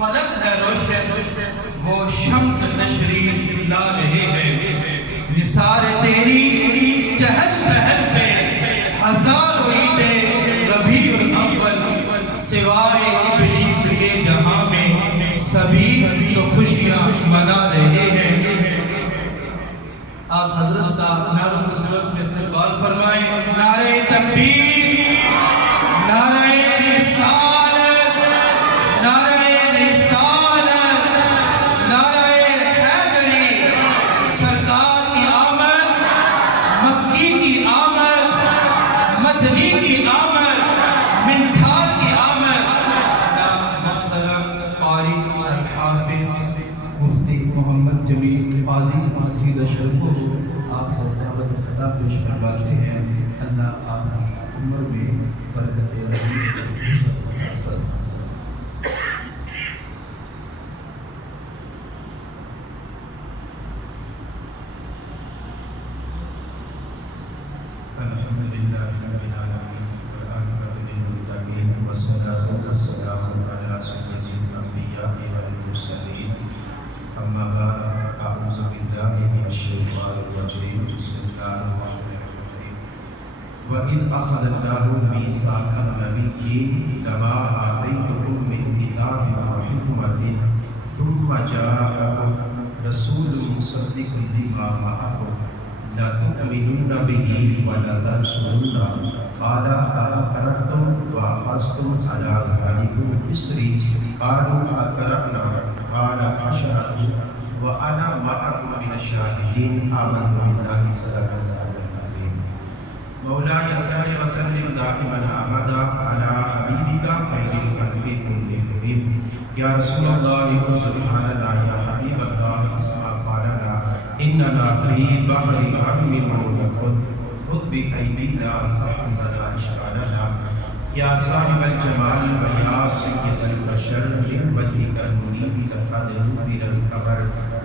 فلک ہے روشن وہ شمس تشریف لا رہے ہیں، نثار تیری چہل پہل پہ ہزاروں عیدیں ربیع الاول، سوائے ابلیس کے جہاں میں سبھی تو خوشیاں منا رہے ہیں۔ آپ حضرت کا نعرہ مسرت میں استقبال فرمائیں۔ نعرہ تکبیر، نعرہ رسالت، نعرہ رسالت، نعرہ حیدری، سرکار کی آمد، مکی کی آمد، مدنی کی آمد، منٹھار کی آمد۔ محترم قاری الحافظ مفتی محمد جمیل قادری سیدہ شریف آپ کو دعوت خطاب پیش فرماتے ہیں۔ اللہ آپ کی عمر میں برکت الحمدللہ رب العالمین والعاقبۃ للمتقین والصلاۃ والسلام علی سید الانبیاء والمرسلین، اما بعد، اعوذ باللہ من الشیطان الرجیم، بسم اللہ الرحمن الرحیم۔ وَإِذْ أَخَذَ اللَّهُ مِيثَاقَ النَّبِيِّينَ لَمَا آتَيْتُكُم مِّن كِتَابٍ وَحِكْمَةٍ ثُمَّ جَاءَكُم رَّسُولٌ مُّصَدِّقٌ لِّمَا مَعَكُمْ لَتُؤْمِنُنَّ بِهِ وَلَتَنصُرُنَّهُ قَالَ أَأَقْرَرْتُمْ وَأَخَذْتُمْ عَلَىٰ ذَٰلِكُمْ إِصْرِي قَالُوا أَقْرَرْنَا قَالَ فَاشْهَدُوا وَأَنَا مَعَكُمْ مِنَ الشَّاهِدِينَ آمَنتُ بِاللَّهِ صَدَقَ اللَّهُ الْعَظِيمُ۔ مولاي صل وسلم دائما أبدا على حبيبك خير الخلق كلهم، يا رسول الله سبحان الله، يا حبيب الله اسمع قالنا إننا في بحر غم مولق، خذ بأيدينا صاحبنا إشكالنا، يا صاحب الجمال ويا سيد البشر، من وجهك المنيب لقد نور القمر،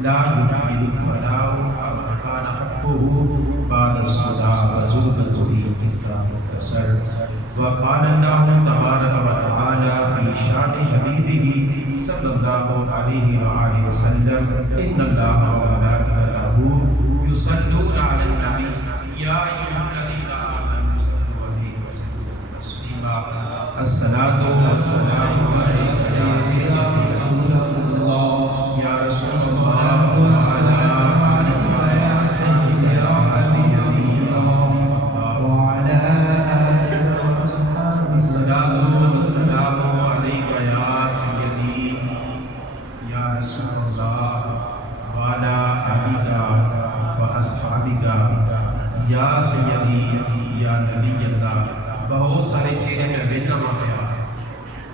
لا يمكن الفناء أما كان حقه بعد الصلاة وزود ذرية السلام البشر۔ وقال الله تبارك وتعالى في شان حبيبه صلى الله عليه وآله وسلم، إن الله وملائكته يصلون على النبي يا أيها الذين آمنوا صلوا عليه وسلموا تسليما۔ الصلاة والسلام عليك يا سيدي رسول الله، يا رسول الله، وعلى آلك يا سيدي يا سيدي وعلى آلك وأصحابك، الصلاة والسلام عليك يا سيدي يا رسول الله، وعلى آلك وأصحابك يا سيدي یا نبی اللہ۔ بہت سارے چیزیں میں ویلنا مانگیا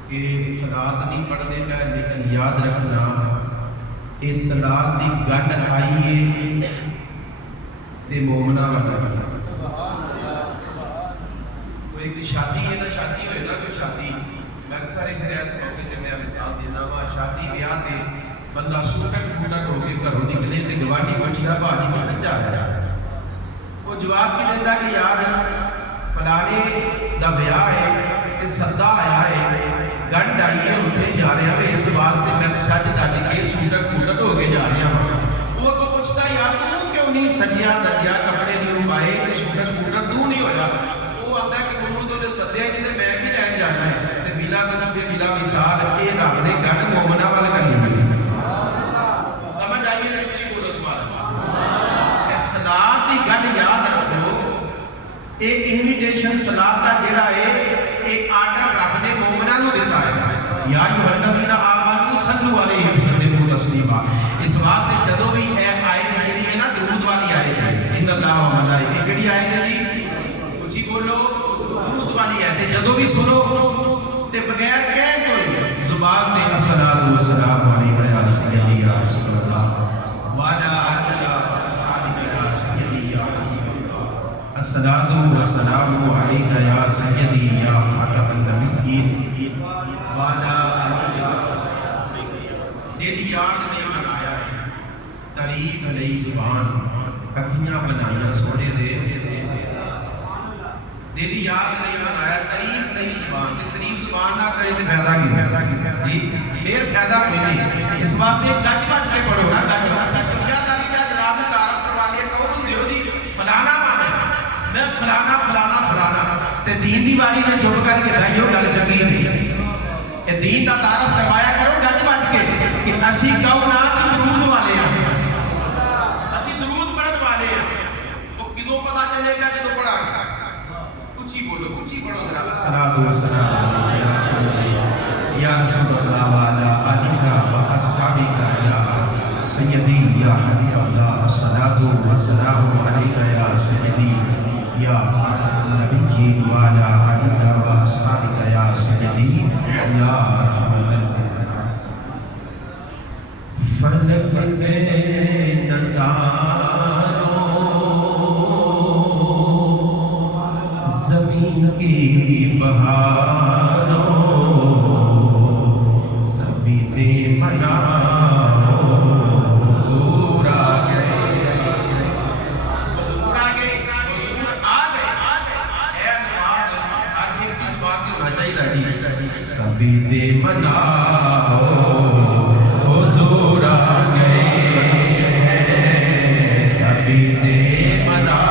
کہ صلاۃ نہیں پڑھنے کا، لیکن یاد رکھنا اس صلاۃ کی گل آئیے تے مومنا بنا۔ کوئی شادی ہے نا، شادی ہوئے نا، کوئی شادی، میں اکثر ایک ایسے موقع جو میں مثال دینا وا، شادی بیاہ تے بندہ سوٹک پھوٹک ہو کے گھروں نکلے تے گواڈی پوچھدا بھاجی کدھر جا رہا ہے، وہ جواب بھی دیتا کہ یار فلانے دا بیاہ ہے تے سدا آیا ہے، گنڈ آئی ہے، اتنے جا رہا ہے، اس واسطے میں سج دج کے سوٹک پھوٹک ہو کے جا رہا ہوں۔ وہ تو پوچھتا یار تو کیوں نہیں سجیا دجیا، کپڑے نہیں پائے تے سوٹک پھوٹک تو نہیں ہویا؟ وہ آتا ہے کہ انہوں تو سدیا نہیں تے میں کی لین جانا ہے، تے بلا تشبیہ بلا مثال یہ رب نے گنڈ مومنا وال کرنی ہے۔ سمجھ آئیے نا؟ اچھی بولو سبحان اللہ۔ صلاۃ کی گل یاد رکھو، ایک انویٹیشن صلاۃ کا جڑا ہے ایک آرڈر رب نے مومناں نوں دیتا ہے، یا ایھا الذین آمنوا صلوا علیہ وسلموا تسلیما۔ اس واسطے جدوں بھی اے آیت جڑی ہے نا درود والی آیت ہے، ان اللہ و ملائکہ، کیڑی آیت ہے جی؟ اونچی بولو، درود والی آیت ہے۔ جدوں بھی سنو تے بغیر کہے تو زبان تے الصلاۃ والسلام علیکہ یا سیدی یا رسول اللہ وعلی آلہ وصحبہ یا سیدی یا حبیب اللہ، الصلاۃ والسلام علیکہ یا سیدی یا خاتم النبیین وعلی آلہ۔ دل یاد نے بنایا ہے، تعریف علیہ زبان، اکھیاں بنائیاں سونے دے، دل یاد نہیں بنایا، تعریف نہیں زبان، تعریف زبان نہ کرے تو فائدہ کی جی، پھر فائدہ کوئی واسطے گج بج کے پڑھو نا گج بج کے دنیا داری کا جناب نے تعارف کروا لیا کون دیو جی فلانا مانا میں فلانا فلانا فلانا تے دین دی باری میں چپ کر کے بھائیو گل چنگی نہیں اے دین دا تعارف کروایا کرو گج بج کے کہ اسی کائنات درود والے ہیں اسی درود پڑھن والے ہیں وہ کدوں پتہ چلے گا جدوں پڑھا گا اونچی بولو اونچی پڑھو ذرا الصلوۃ والسلام یا رسول اللہ یا رسول اللہ وعلی آلہ واصحابہ یا سیدی یا حبیب اللہ الصلوۃ والسلام علیک یا سیدی یا خاتم النبیین وعلی آلہ واصحابہ یا سیدی یا رحمت للعالمین فلک کے نظاروں زمین کی بہاروں سبھی مناروں حضور آ گئے حضور آ گئے حضور آ گئے اے اللہ آج یہ کس بات کی ہونا چاہیے سبھی دے مناروں حضور آ گئے سبھی دے مناروں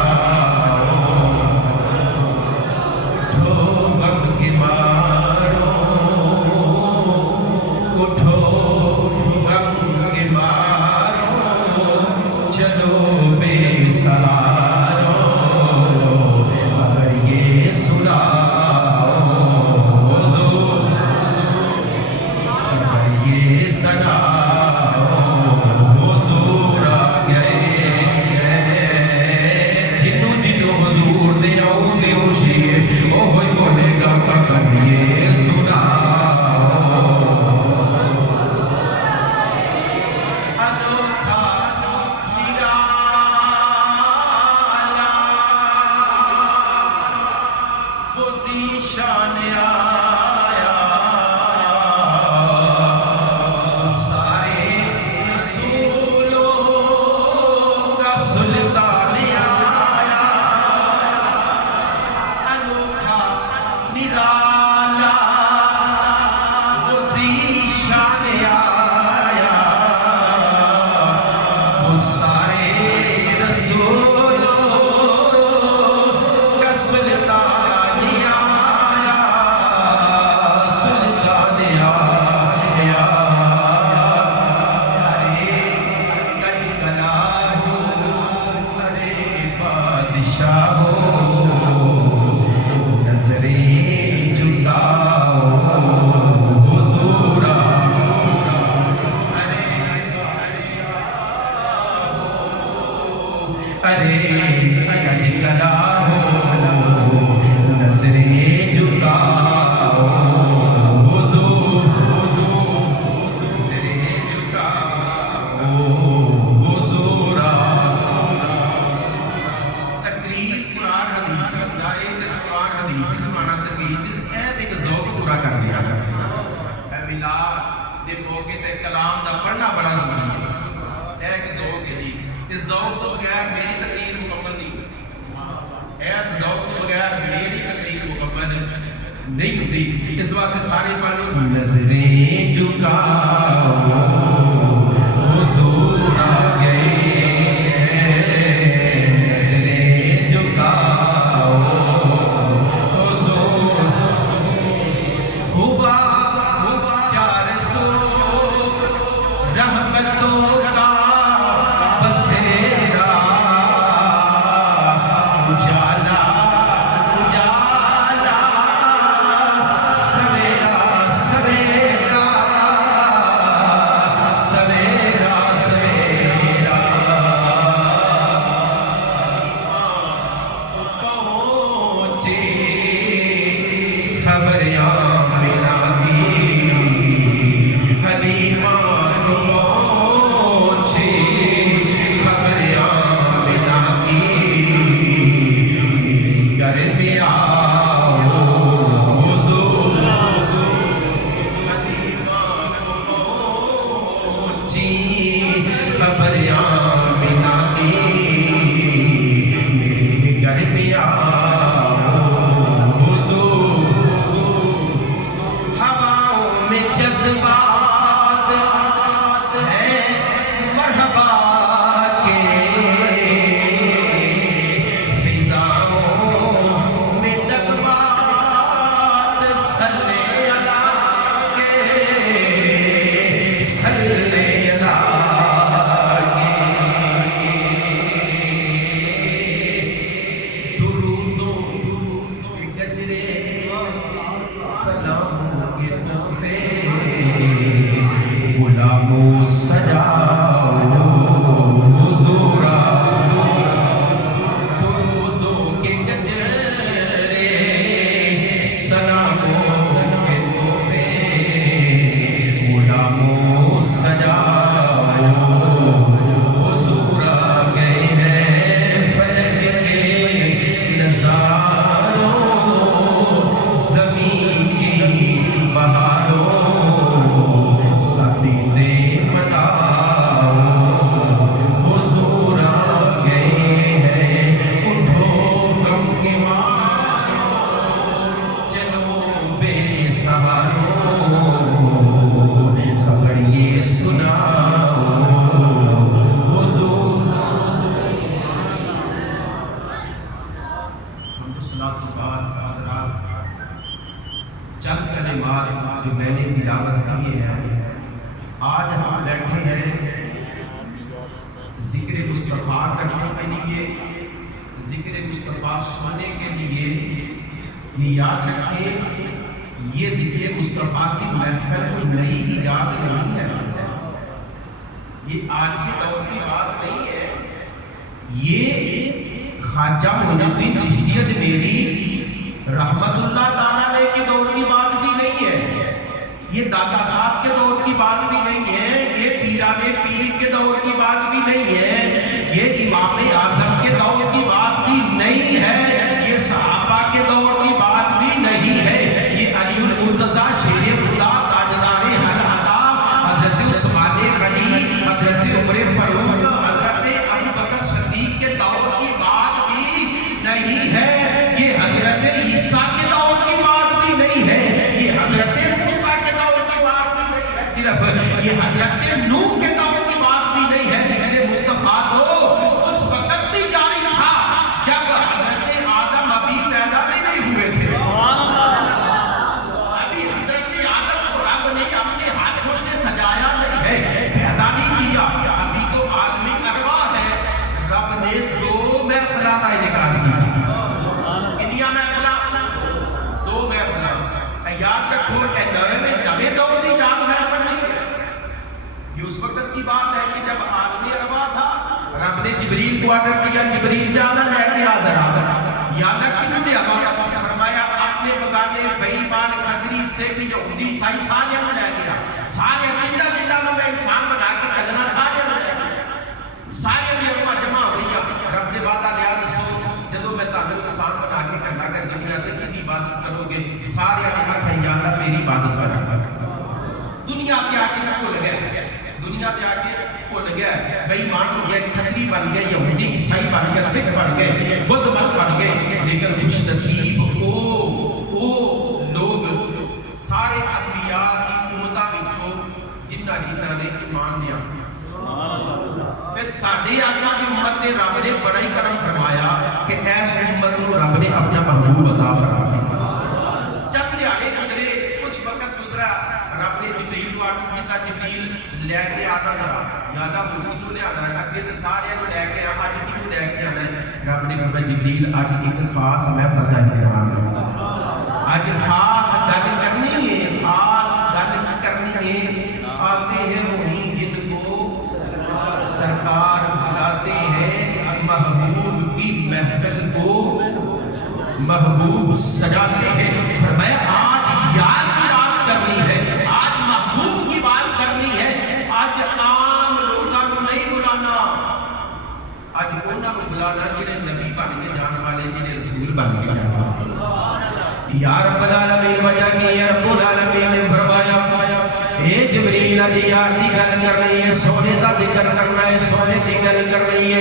نہیں ہوتی اس واسطے سارے پڑھو نظریں جھکاؤ حضور آ گئے نظریں جھکاؤ حضور ہوا 400 رحمتوں کا بسیرا اجالا آج ہم بیٹھے ہیں ذکر مصطفیٰ کرنے کے لیے، ذکر مصطفیٰ سننے کے لیے۔ یہ یاد رکھیں یہ ذکر مصطفیٰ کی محفل کوئی نئی ایجاد نہیں ہے، یہ آج کے دور کی بات نہیں ہے، یہ خواجہ معین الدین چشتی اجمیری رحمت اللہ تعالیٰ کے دور کی بات بھی نہیں ہے، یہ داتا صاحب کے دور کی بات بھی نہیں ہے، یہ پیران پیر کے دور کی بات بھی نہیں ہے، یہ امام اعظم کے دور کی بات بھی نہیں ہے، یہ صحابہ کے دور کی بات بھی نہیں ہے، یہ علی المرتضیٰ شیر خدا تاجدار حل عطا حضرت عثمان غنی حضرت عمر فاروق حضرت ابو بکر صدیق کے دور کی بات بھی نہیں ہے، یہ حضرت عیسیٰ کے دور کی بات بھی نہیں ہے، یہ حضرت موسیٰ کے دور کی بات بھی نہیں ہے، صرف یہ حضرت نوح کے دور کی بات بھی نہیں ہے۔ ذکر مصطفیٰ تو اس وقت بھی جاری تھا جب حضرت آدم ابھی پیدا بھی نہیں ہوئے تھے، ابھی حضرت آدم کو رب نے اپنے ہاتھوں سے سجایا نہیں ہے، پیدا نہیں کیا، ابھی تو عالمی ارواح ہے، رب نے دو محفلیں انعقاد کی، کتنی محفلیں؟ دو محفلیں۔ یاد رکھو نئے دور کی جان محفل نہیں ہے، یہ اس وقت کی بات ہے کہ جب عالمی ارواح تھا، رب نے جبریل کو آرڈر کیا جبریل جانا لے کے حاضر آ، یاد رکھ کے فرمایا اپنے بگانے بےایمان قدری سے کہ یہودی عیسائی سارے میں لے گیا، سارے جنہ جنہ میں انسان بنا کے چلنا سارے میں لے گیا، سارے میں جمع ہو گیا، رب نے وعدہ لیا رسول جدو میں تعلق انسان بنا کے کرنا کر دنیا دے کی عبادت کرو گے، سارے جگہ تھے یا اللہ تیری عبادت کرنا کر، دنیا کے آگے بھول گئے، دنیا کے آگے بھول گئے، بے ایمان ہو گئے، کھتری بن گئے، یہودی عیسائی بن گئے، سکھ بن گئے، بدھ مت بن گئے، لیکن خوش نصیب او لوگ سارے انبیاء کی امتاں وچوں جنہ جنہ نے ایمان لیا، پھر ساڈے آقا کی امت نے رب نے بڑا ہی کرم فرمایا کہ ایس امت کو رب نے اپنا محبوب عطا فرما دیا۔ چند دیہاڑے گزرے، کچھ وقت گزرا، رب نے جبریل کو آرڈر کیتا جبریل لے کے آتا ذرا، یا اللہ مجھے تو لے آنا ہے، اگے تے سارے کو لے کے آ، اج کیوں لے کے آنا ہے؟ رب نے فرمایا جبریل اج ایک خاص محفل کا انتظام ہے، اج خاص گل کرنی ہے، خاص گل کرنی ہے، آتے ہیں وہی جن کو سرکار بلاتے ہیں، محبوب کی محفل کو محبوب سجاتے ہیں، فرمایا آج یار کی بات کرنی ہے، آج محبوب کی بات کرنی ہے، آج عام لوگوں کو نہیں بلانا، آج انہوں کو بلانا جنہیں نبی بن کے جان والے، جنہیں رسول بن کے جان والے۔ یا رب العالمین وجہ کی یا رب العالمین نے فرمایا اے جبریل علی یار دی گل کرنی ہے، سونے کا ذکر کرنا ہے، سونے کی گل کرنی ہے،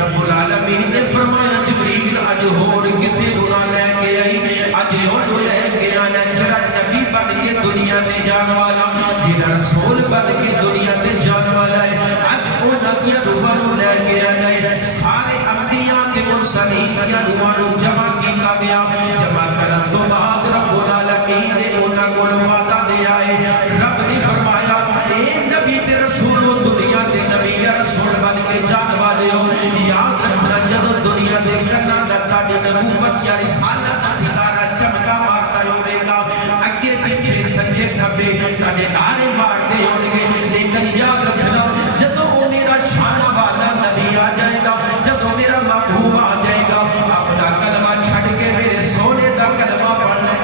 رب العالمین نے فرمایا جبریل اج ہور کسی کو نہ لے کے آئی، اج اور لے کے آنا جڑا نبی بن کے دنیا تے جان والا، جڑا رسول بن کے دنیا تے جان والا ہے، اج انہاں دی روحاں نوں لے کے آنا ہے، سارے انبیاء تے مرسلین دی روحاں نوں جمع کیتا گیا، جمع کرن تو بعد رب العالمین نے انہاں کول وعدہ دیا ہے، رب نے فرمایا اے نبی تے رسول دنیا تے نبی یا رسول بن کے جان والے ہو، یاد رکھنا جدو دنیا دے کرنا گتا دی نبوت یا رسالت دا ستارہ چمکا مارتا ہوئے گا، اگے پیچھے سجے کھبے تانے نعرے مارتے ہوں گے، لیکن یاد رکھنا جدو وہ میرا شان والا نبی آ جائے گا، جدو میرا محبوب آ جائے گا، اپنا کلمہ چھڑ کے میرے سونے دا کلمہ پڑھ لے،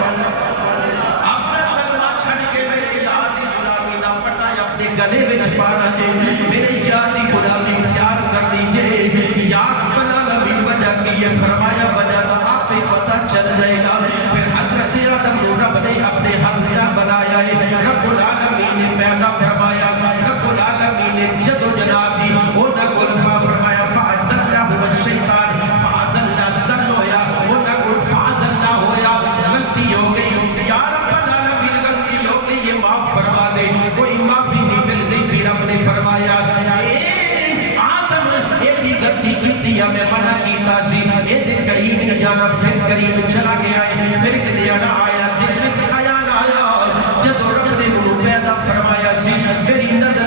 اپنا کلمہ چھڑ کے میرے یادی غلامی دا پٹا اپنے گلے وچ پانا جے، میرے یادی غلامی اختیار کر لیجئے، یاد بنا نبی وجہ کی یہ فرمایا وجہ دا آپ پہ پتہ چل جائے گا، پھر حضرت آدم کو رب نے اپنے ہتھیار بنایا ہے، رب العالمین نے پیدا فرمایا، رب العالمین نے جد و جناب دی اونا کو فرمایا فَعَزَلَّهُ الشَّيْطَانِ فَعَزَلَّ زَلْ ہویا، اونا کو فَعَزَلَّ ہویا، غلطی ہو گئی، یا رب العالمین غلطی ہو گئی، یہ معاف فرما دے، کوئی معافی نہیں مل گئی، پھر رب نے فرمایا اے آدم ایک غلطی کیتی ہے میں منع کیتا سی، یہ قریب نہ جانا، پھر قریب چلا گیا ہے، پھر کدیا نہ آیا، دل میں خیال آیا، جب رب نے منہ پیدا فرمایا سی، میری نظر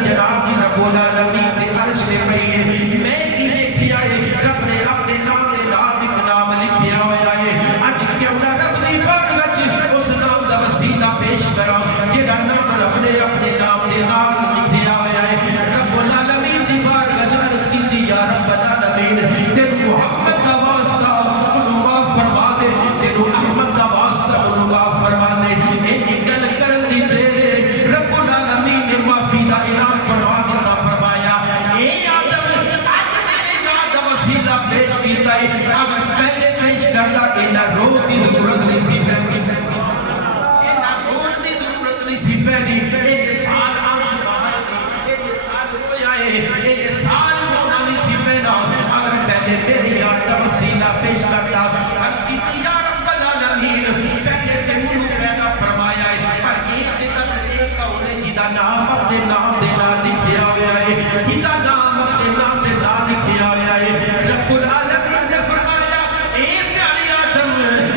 اپنے نام دے نال لکھیا ہویا ہے جدا نام اپنے نام دے نال لکھیا ہویا ہے رب العالمین نے فرمایا اے پیارے آدم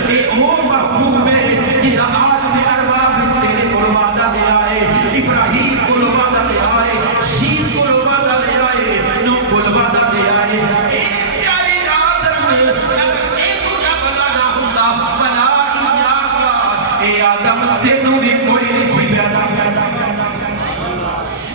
اے او محبوب ہے جدا عالم ارواح تیرے کول وعدہ لے آئے ابراہیم کول وعدہ لے آئے شیس کول وعدہ لے آئے نوح کول وعدہ لے آئے اے پیارے آدم اگر اے تو رب لانا ہوندا بلا اے آدم تینوں بھی کوئی نہیں سی پیدا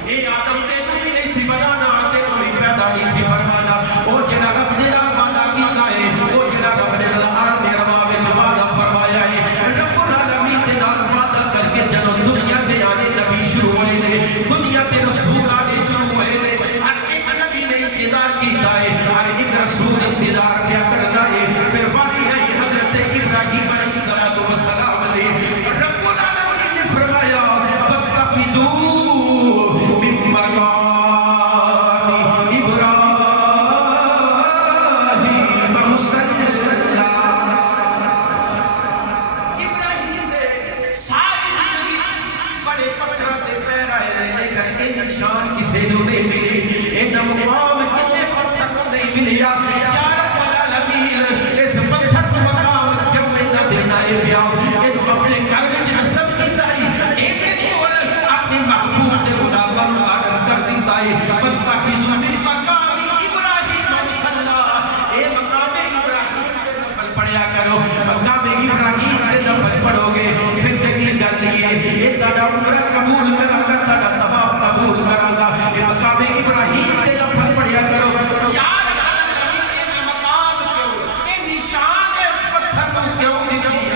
اے آدم تینوں بھی نہیں سی بنانا تینوں بھی پیدا نہیں سی فرمانا او جڑا رب نے وعدہ کیتا ہے او جڑا رب نے عالم ارواح وچ وعدہ فرمایا ہے رب العالمین دے نال وعدہ کر کے جدوں دنیا تے آنے نبی شروع ہوئے نے دنیا تے رسول آنے شروع ہوئے نے ہر ایک نبی نے انتظار کیتا ہے ہر ایک رسول انتظار کیا کرتا ہے پھر باری ہے حضرت ابراہیم علیہ السلام نے رب العالمین نے فرمایا فَاتَّخِذُوا مِن مَّقَامِ إِبْرَاهِيمَ مُصَلًّى ابراہیم نے ساری زندگی بڑے پتھراں تے پیر آئے نے لیکن اے نشان کسے نوں نہیں ملے اے مقام کسے پتھر نہیں ملیا یا رب العالمین اس پتھر کو مقام کیوں نہ دینا اے پیا اپنے گھر وچ نصب کیتا ہے اے دے کول اپنے محبوب دے غلاماں نوں آرڈر کر دیندا ہے فَاتَّخِذُوا مِن مَّقَامِ إِبْرَاهِيمَ مُصَلًّى اے مقام ابراہیم دے نفل پڑھیا کرو مقام ابراہیم دے نفل پڑھو گے پھر چنگی گل یہ اے تہاڈا عمرہ قبول کراں گا تہاڈا طواف قبول کراں گا اے مقام ابراہیم دے نفل پڑھیا کرو یار اے مقام کیوں اے نشان ہے اس پتھر کو کیوں نہیں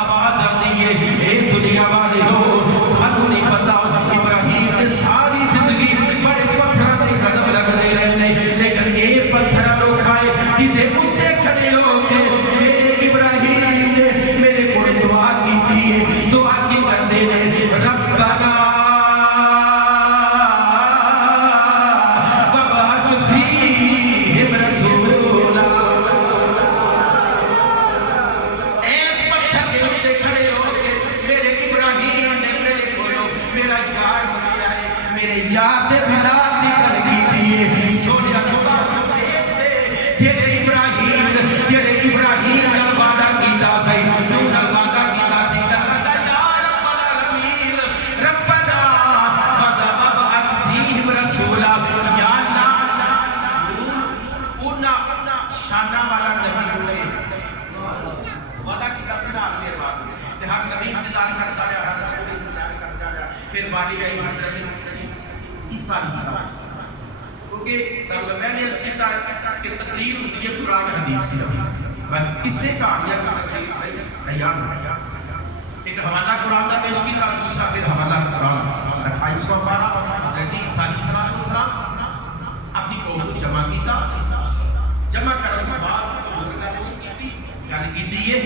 آواز آتی ہے اے دنیا والے ہو تھانوں نہیں پتا ابراہیم نے ساری زندگی بڑے پتھراں تے قدم لگدے رہنے لیکن اے پتھر نوں کھائے جدے اُتے کھڑے ہو کے میرے ابراہیم نے میرے کول دعا کیتی ہے دعا کی کرتے ہیں ربنا وابعث فیہم رسولا ایس پتھر کے اُتے کھڑے ہو کے میرے ابراہیم نے میرے کولو میرا یار بنیا ہے میرے یار دے بلال دی گل کیتی ہے سونیا جڑے ابراہیم نال وعدہ کیتا سی نوح نال وعدہ کیتا سی کہندا یا رب العالمین ربنا وابعث فیہم رسولا یا اللہ انہاں شاناں والا نبی ہوئے وعدہ کیتا سی نال میرے بعد تے ہر نبی انتظار کرتا رہا ہر رسول انتظار کرتا رہا پھر باری آئی حضرت عیسیٰ علیہ السلام کیونکہ میں نے کہا کہ تقریر ہوتی ہے قرآن حدیث سے اس سے کامیاب تقریر تیار ہو ایک حوالہ قرآن کا پیش کی تھا دوسرا پھر حوالہ قرآن 28واں پارہ حضرت عیسیٰ علیہ السلام اپنی قوم کو جمع کیتا جمع کرنے کے بعد گل کیتی ہے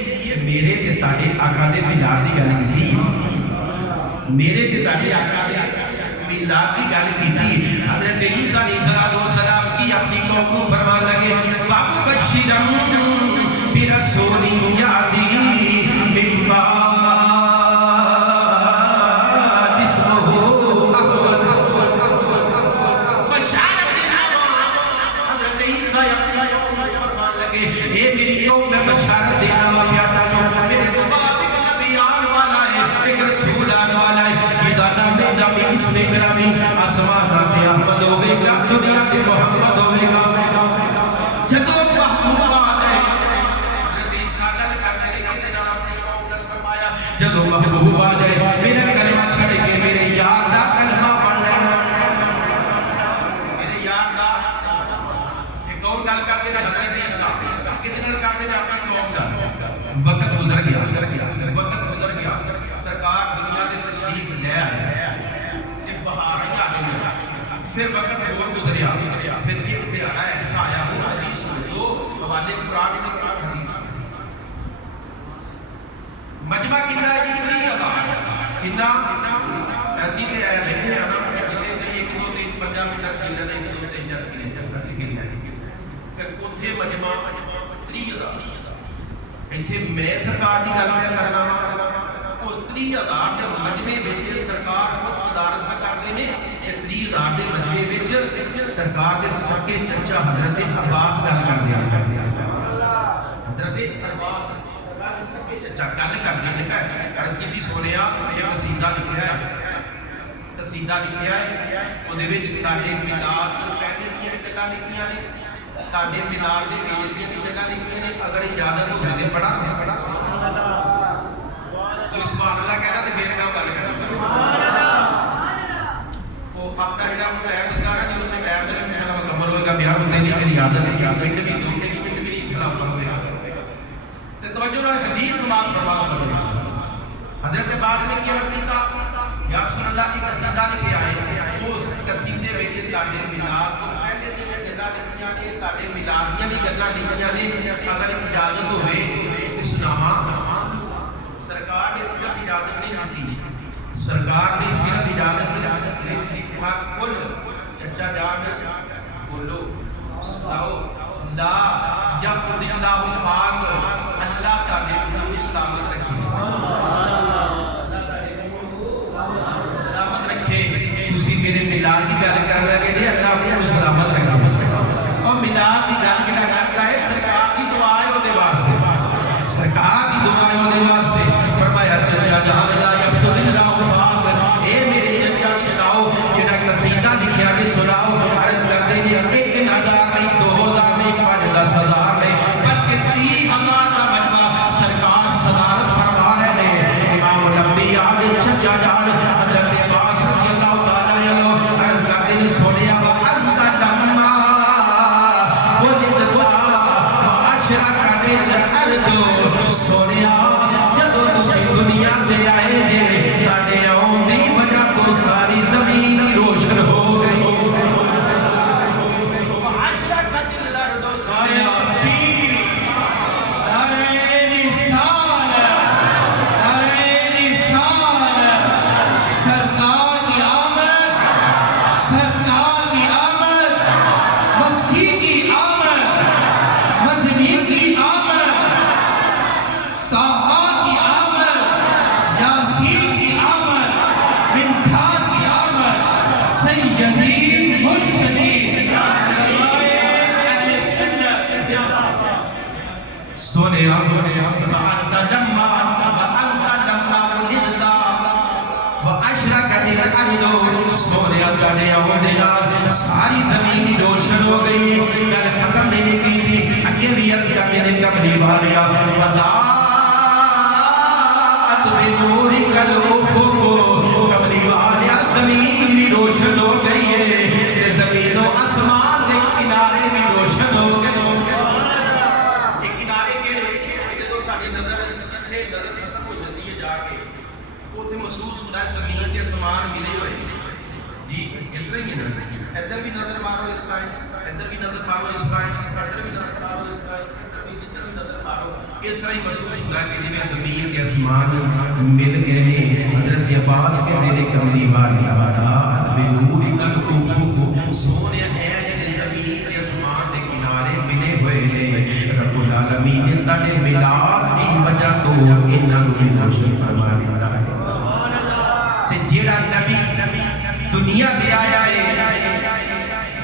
میرے تے تاڑے آقا دے میلاد دی گل کیتی میرے تے تاڑے آقا دے میلاد کی گل کیتی حضرت عیسیٰ علیہ السلام کی اپنی قوم کو فرمان لگے وَبَشِّرَهُم بِرَسُولٍ يَأْتِي مِن بَعْدِهِ اسْمُهُ أَحْمَدُ بشارت حضرت عیسیٰ فرمان لگے اے میری قوم میں بشارت دینا وفیاتا ہوں میرے بعد ایک نبی آن والا ہے ایک رسول آن والا ہے نبی اسم گرامی آسمان ذات احمد ہوئے گا دنیا کے محمد ہوئے گا جدو محمود آئے حضرت عیسیٰ گل کرنے لگے جناب اپنی قوم نے فرمایا جدو محبوب آ جائے میرا کلمہ چھڑ کے میرے یار دا کلمہ پڑھ لے میرے یار دا ایک اور گل کرتے ہیں حضرت عیسیٰ کتنے گل کرتے ہیں اپنی قوم دا وقت گزر گیا سرکار دنیا دے تشریف لے آئے پھر وقت اور گزریا پھر ایک دہاڑا ایسا آیا وہ حدیث سنو حوالے قرآن میں حدیث مجمع کتنا ہے اتنی کتنا ایسی تے آیا لکھے ہیں نا کتنے چاہیے 1 2 3 15 منٹ کلے نے 1 2 3 4 کلے ایسی کتنے پھر کوتھے مجمع 30,000 ایتھے میں سرکار دی گل کرنا اس 30,000 دے مجمع وچ سرکار خود صدارت کردے نے سرکار کے سکے چچا حضرت عباس گل کر دیا حضرت عباس سکے چچا گل کر کی سنیا ایک قصیدہ لکھیا ہے قصیدہ لکھیا ہے اودے وچ تاڈے میلاد تو کہندے دیا گلاں لکھیاں نے تاڈے میلاد دے میلے دیاں گلاں لکھیاں نے اگر اجازت ہوے تے پڑھا تو سبحان اللہ کہنا تے پھر کیا گل کرنا وہ اپنا جڑا ٹائم دتا نا جو اسے ٹائم تے میرا مکمل ہوئے گا بیان ہوتے نہیں میری عادت ہے کہ پنڈ بھی دو منٹ بھی خلاف ہوئے تے توجہ نال حدیث سماعت فرما حضرت عباس نے کیا کیتا یا رسول اللہ کی قصیدہ لکھے آئے اس قصیدے وچ تاڈے میلاد تو پہلے دن گلاں لکھیاں نے تاڈے میلاد دیاں بھی گلاں لکھیاں نے اگر اجازت ہوے تے سناواں سرکار نے صرف اجازت نہیں دی سرکار نے صرف اجازت نہیں دی فقط کل چچا جان بولو سناؤ لا یقد اللہ پاک اللہ تعالی کو اسلام رکھی میرے میلاد کی گل کر لگے جی اللہ اپنے سلامت رکھے اور میلاد کی گل کرتا ہے سرکار کی دعا ہے وہ واسطے سرکار کی دعا ہے وہ واسطے فرمایا چچا جان لا یفتح اللہ پاک اے میرے چچا سناؤ جڑا قصیدہ لکھیا کہ سناؤ عرض کرتے ہیں ایک ہزار نہیں 2000 نہیں 5000 نہیں بلکہ 30,000 کا مجمع سرکار صدارت فرما رہے ہیں امام الانبیاء چچا جان حضرت عباس رضی اللہ سونیا وانت لما ولدتا واشرقت الارض سونیا جب تسی دنیا تے آئے جے ساڈے آون دی وجہ تو ساری زمین روشن ہو گئی واشرقت الارض سونیا ساری زمین روشن ہو گئی گل ختم نہیں کی تھی اگے بھی اگے نے کملی والیا وضاءت بنورک الافق کملی والیا زمین بھی روشن ہو گئی ہے زمین و آسمان کے کنارے بھی روشن ہو گئے یہ کنارے کیڑے جدوں ساری نظر جتھے نظر ختم ہو جاتی ہے جا کے اوتھے محسوس ہوندا ہے زمین تے آسمان ملے ہوئے جی اس طرح ہی ہے ادھر بھی نظر مارو اسرائیل ادھر بھی نظر مارو اسرائیل ادھر بھی نظر مارو اسرائیل ادھر بھی نظر مارو اس طرح ہی محسوس ہوتا ہے کہ جب زمین کے آسمان مل گئے ہیں حضرت عباس کے میرے کملی والی وضاءت بنورک الافق سونے اے زمین کے آسمان سے کنارے ملے ہوئے ہیں رب العالمین نے تانے میلاد کی وجہ تو انہاں نوں روشن فرما دیتا ہے تے جیڑا نبی دنیا دے آیا ہے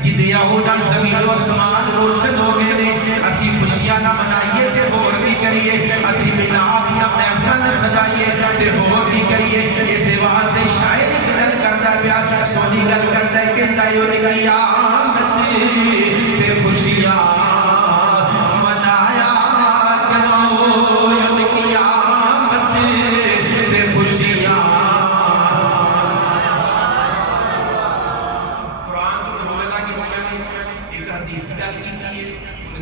جدیا ہونا زمین و آسمان روشن ہو گئے نے اسی خوشیاں نہ منائیے تے ہور بھی کریے اسی میلاد یا محفل نہ سجائیے تے ہور بھی کریے اس واسطے شاعر گل کردا پیا سونی گل کردا ہے کہندا ہے ان کی آمد تے خوشیاں منایا کرو ان کی آمد تے خوشیاں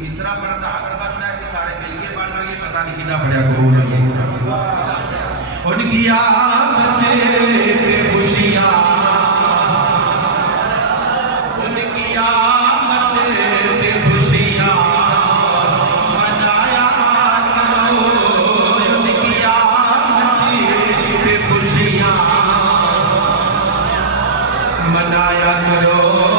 مصرا پڑھتا حق بنتا ہے کہ سارے مل کے پڑھ لیں گے پتہ نہیں کدھا پڑھیا قبول ہے ان کی آمد پہ خوشیاں ان کی آمد پہ خوشیاں منایا کرو ان کی آمد پہ خوشیاں منایا کرو